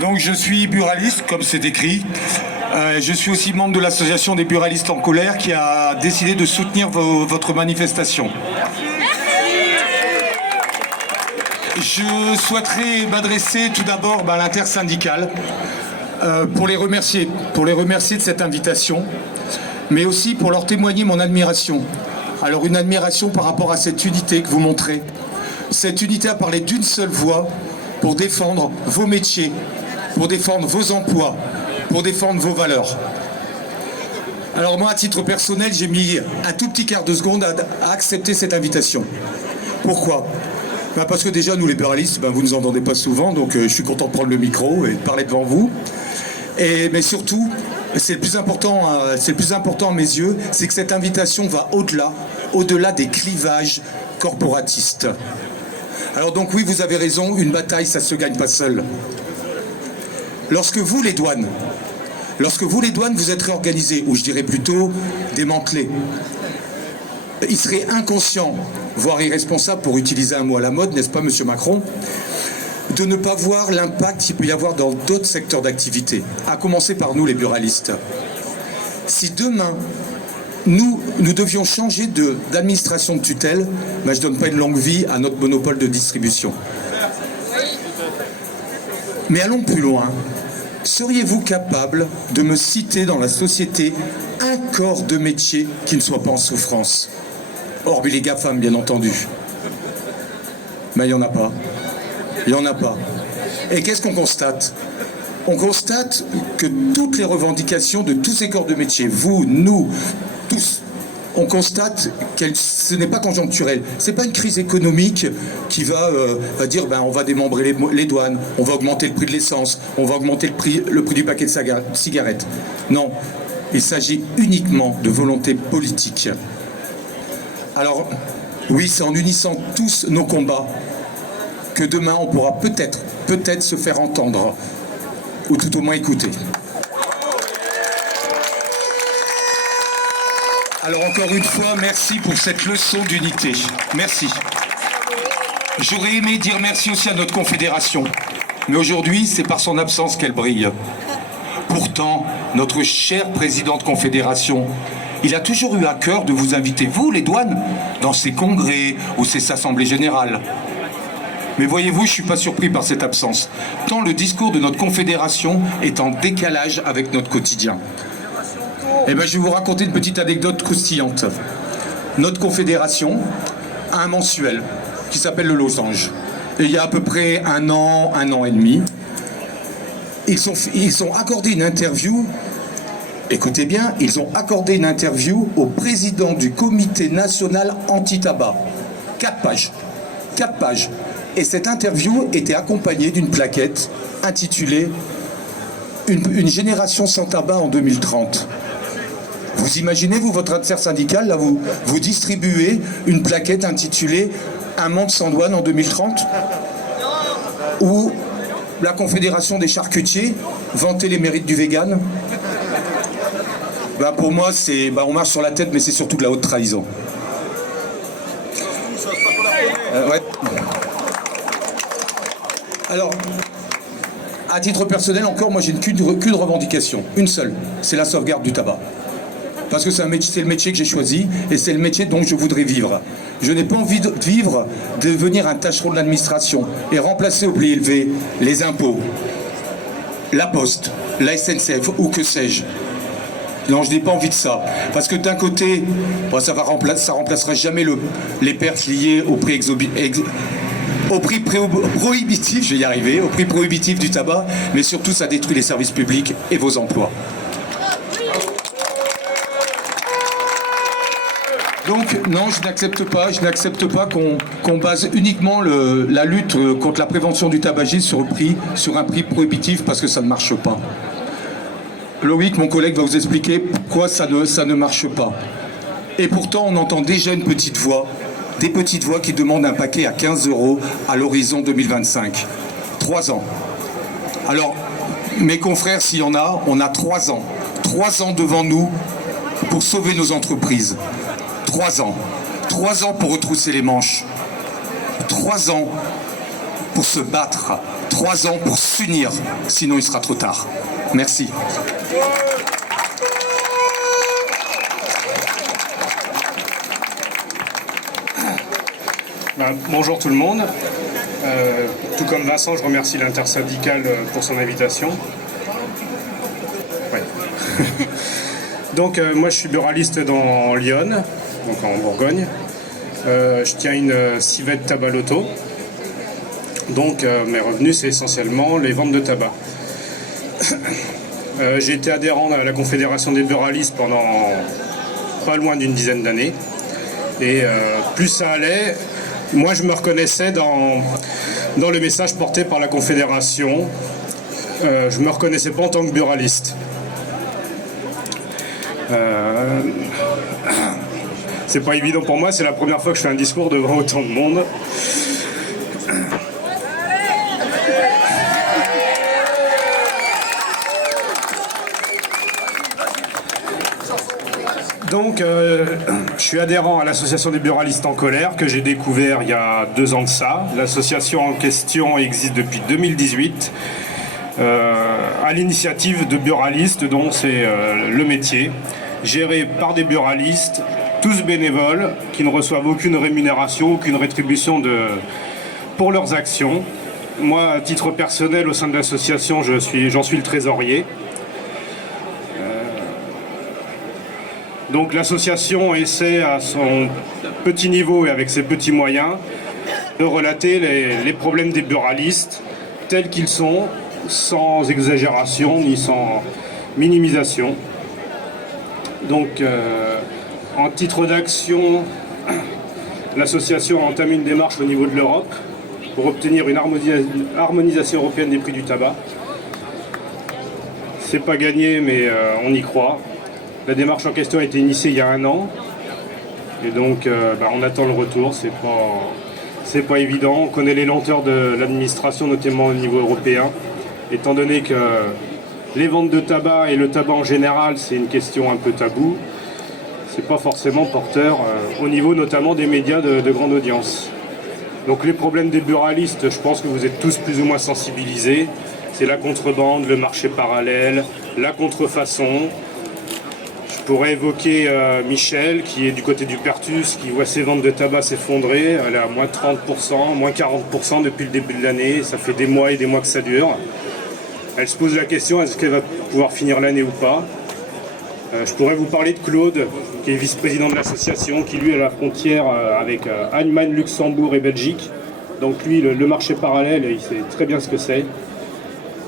Donc je suis buraliste, comme c'est écrit. Je suis aussi membre de l'association des buralistes en colère qui a décidé de soutenir votre manifestation. Je souhaiterais m'adresser tout d'abord à l'intersyndicale pour les remercier de cette invitation, mais aussi pour leur témoigner mon admiration. Alors une admiration par rapport à cette unité que vous montrez. Cette unité à parler d'une seule voix pour défendre vos métiers, pour défendre vos emplois, pour défendre vos valeurs. Alors moi, à titre personnel, j'ai mis un tout petit quart de seconde à accepter cette invitation. Pourquoi ? Parce que déjà, nous les buralistes, vous ne nous entendez pas souvent, donc je suis content de prendre le micro et de parler devant vous. Mais surtout, c'est le plus important à mes yeux, c'est que cette invitation va au-delà des clivages corporatistes. Alors donc oui, vous avez raison, une bataille, ça ne se gagne pas seul. Lorsque vous, les douanes, vous êtes réorganisés, ou je dirais plutôt démantelés, il serait inconscient, voire irresponsable, pour utiliser un mot à la mode, n'est-ce pas, Monsieur Macron, de ne pas voir l'impact qu'il peut y avoir dans d'autres secteurs d'activité, à commencer par nous, les buralistes. Si demain, nous devions changer d'administration de tutelle, je ne donne pas une longue vie à notre monopole de distribution. Mais allons plus loin. Seriez-vous capable de me citer dans la société un corps de métier qui ne soit pas en souffrance? Hormis les GAFAM, bien entendu. Mais il n'y en a pas. Il n'y en a pas. Et qu'est-ce qu'on constate? On constate que toutes les revendications de tous ces corps de métier, vous, nous, tous, on constate que ce n'est pas conjoncturel. Ce n'est pas une crise économique qui va dire on va démembrer les douanes, on va augmenter le prix de l'essence, on va augmenter le prix du paquet de cigarettes. Non, il s'agit uniquement de volonté politique. Alors, oui, c'est en unissant tous nos combats que demain on pourra peut-être se faire entendre, ou tout au moins écouter. Alors encore une fois, merci pour cette leçon d'unité. Merci. J'aurais aimé dire merci aussi à notre confédération, mais aujourd'hui, c'est par son absence qu'elle brille. Pourtant, notre cher président de confédération, il a toujours eu à cœur de vous inviter, vous, les douanes, dans ses congrès ou ses assemblées générales. Mais voyez-vous, je ne suis pas surpris par cette absence, tant le discours de notre confédération est en décalage avec notre quotidien. Je vais vous raconter une petite anecdote croustillante. Notre confédération a un mensuel qui s'appelle le Losange. Et il y a à peu près un an et demi, ils ont accordé une interview. Écoutez bien, ils ont accordé une interview au président du comité national anti-tabac. 4 pages. 4 pages. Et cette interview était accompagnée d'une plaquette intitulée « Une génération sans tabac en 2030 ». Vous imaginez, vous, votre intersyndicale, là, vous distribuez une plaquette intitulée « Un monde sans douane en 2030 » ou la Confédération des charcutiers vantait les mérites du vegan. Pour moi, on marche sur la tête, mais c'est surtout de la haute trahison. Ouais. Alors, à titre personnel encore, moi j'ai qu'une revendication, une seule, c'est la sauvegarde du tabac. Parce que c'est le métier que j'ai choisi et c'est le métier dont je voudrais vivre. Je n'ai pas envie de devenir un tâcheron de l'administration et remplacer au prix élevé les impôts, la Poste, la SNCF ou que sais-je. Non, je n'ai pas envie de ça. Parce que d'un côté, ça remplacera jamais les pertes liées au prix prohibitif, je vais y arriver, au prix prohibitif du tabac, mais surtout ça détruit les services publics et vos emplois. Donc non, je n'accepte pas qu'on base uniquement la lutte contre la prévention du tabagisme sur un prix prohibitif, parce que ça ne marche pas. Loïc, mon collègue, va vous expliquer pourquoi ça ne marche pas. Et pourtant, on entend déjà des petites voix qui demandent un paquet à 15 € à l'horizon 2025. 3 ans. Alors, mes confrères, s'il y en a, on a 3 ans. 3 ans devant nous pour sauver nos entreprises. 3 ans. 3 ans pour retrousser les manches. 3 ans pour se battre. 3 ans pour s'unir, sinon il sera trop tard. Merci. Bonjour tout le monde. Tout comme Vincent, je remercie l'intersyndicale pour son invitation. Ouais. Donc moi je suis buraliste dans Lyon, donc en Bourgogne. Je tiens une civette tabac loto. Donc mes revenus c'est essentiellement les ventes de tabac. J'ai été adhérent à la Confédération des buralistes pendant pas loin d'une dizaine d'années. Et plus ça allait, moi je me reconnaissais dans le message porté par la Confédération. Je me reconnaissais pas en tant que buraliste. C'est pas évident pour moi, c'est la première fois que je fais un discours devant autant de monde. Donc, je suis adhérent à l'association des buralistes en colère que j'ai découvert il y a 2 ans de ça. L'association en question existe depuis 2018 à l'initiative de buralistes dont c'est le métier, géré par des buralistes, tous bénévoles, qui ne reçoivent aucune rémunération, aucune rétribution pour leurs actions. Moi, à titre personnel, au sein de l'association, j'en suis le trésorier. Donc l'association essaie à son petit niveau et avec ses petits moyens de relater les problèmes des buralistes tels qu'ils sont, sans exagération ni sans minimisation. Donc en titre d'action, l'association a entamé une démarche au niveau de l'Europe pour obtenir une harmonisation européenne des prix du tabac. C'est pas gagné, mais on y croit. La démarche en question a été initiée il y a 1 an. Et donc, on attend le retour. C'est pas évident. On connaît les lenteurs de l'administration, notamment au niveau européen. Étant donné que les ventes de tabac et le tabac en général, c'est une question un peu taboue. C'est pas forcément porteur au niveau notamment des médias de grande audience. Donc les problèmes des buralistes, je pense que vous êtes tous plus ou moins sensibilisés. C'est la contrebande, le marché parallèle, la contrefaçon. Je pourrais évoquer Michel, qui est du côté du Pertus, qui voit ses ventes de tabac s'effondrer. Elle est à moins 30%, moins 40% depuis le début de l'année. Ça fait des mois et des mois que ça dure. Elle se pose la question, est-ce qu'elle va pouvoir finir l'année ou pas? Je pourrais vous parler de Claude, qui est vice-président de l'association, qui lui est à la frontière avec Allemagne, Luxembourg et Belgique. Donc lui, le marché parallèle, il sait très bien ce que c'est.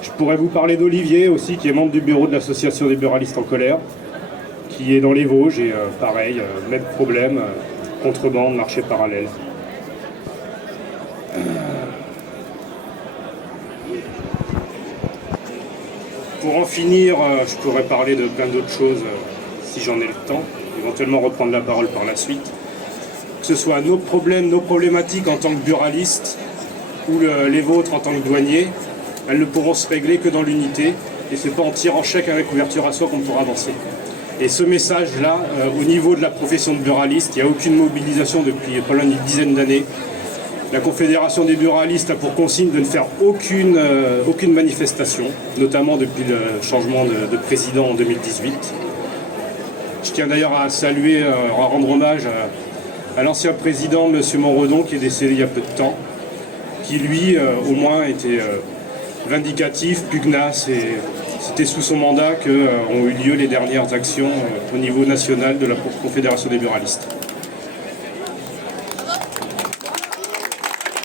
Je pourrais vous parler d'Olivier aussi, qui est membre du bureau de l'association des buralistes en colère, qui est dans les Vosges et pareil, même problème, contrebande, marché parallèle. Pour en finir, je pourrais parler de plein d'autres choses si j'en ai le temps, éventuellement reprendre la parole par la suite. Que ce soit nos problèmes, nos problématiques en tant que buralistes ou les vôtres en tant que douaniers, elles ne pourront se régler que dans l'unité et c'est pas en tirant chèque avec couverture à soi qu'on pourra avancer. Et ce message-là, au niveau de la profession de buraliste, il n'y a aucune mobilisation depuis pas loin d'une dizaine d'années. La Confédération des buralistes a pour consigne de ne faire aucune manifestation, notamment depuis le changement de président en 2018. Je tiens d'ailleurs à saluer, à rendre hommage à l'ancien président, M. Monredon, qui est décédé il y a peu de temps, qui lui, au moins, était vindicatif, pugnace, et c'était sous son mandat qu'ont eu lieu les dernières actions au niveau national de la Confédération des buralistes.